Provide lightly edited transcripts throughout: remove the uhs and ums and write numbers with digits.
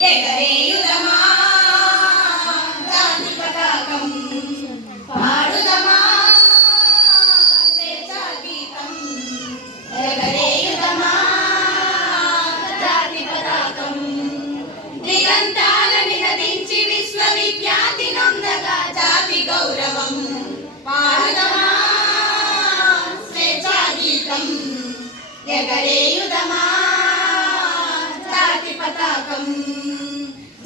ఎగరేయుదమా గాంధీ పతాకం పాడుదమా స్వేచ్ఛా గీతం ఎగరేయుదమా జాతి పతాకం దిగంతాల నినదించి విశ్వవిఖ్యాతి నొందగా జాతి గౌరవం పాడుదమా స్వేచ్ఛా గీతం ఎగరేయుదమా జాతి పతాకం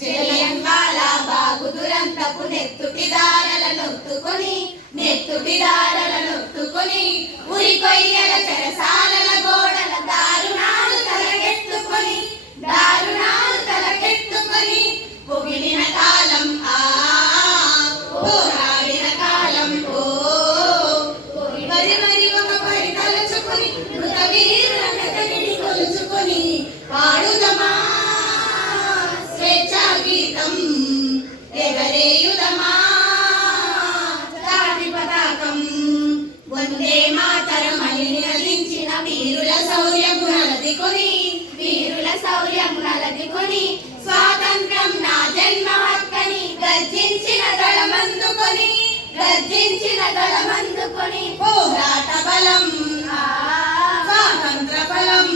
జలియన్వాలా బాగు దురంతపు నెత్తుటి దారల నొత్తుకొని ఉరి కొయ్యల చెరసాలల గోడల దారుణాలు తలకెత్తుకొని పొగిలిన కాలం పోరాడిన కాలం మరి ఒక పరి తలచుకొని మృత వీరులనెతనిని కొలుచుకొని పాడుదమా స్వేచ్ఛా గీతం ఎగరేయుదమా జాతి పతాకం వందే మాతరమని నినదించిన వీరుల శౌర్యము నలదికొని స్వాతంత్రం నా జన్మ హక్కని గర్జించిన దళమందుకొని పోరాట బలం స్వాతంత్ర బలం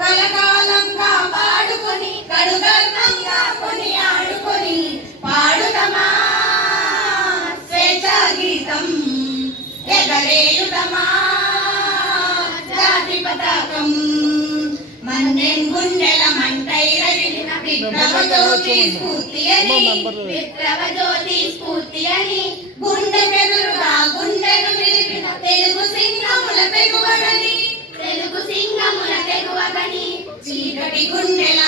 కలకాలం కాపాడుకొని కడుగర్వంగా కొని ఆడుకొని పాడుదమా స్వేచ్ఛా గీతం ఎగరేయుదమా జాతి పతాకం మన్నెం గుండెల మంటై రగిలిన విప్లవ జ్యోతి స్ఫూర్తి అని గుండెకెదురుగా గుండెను నిలిపిన తెలుగు సింహముల తెగువగని చీకటి గుండెల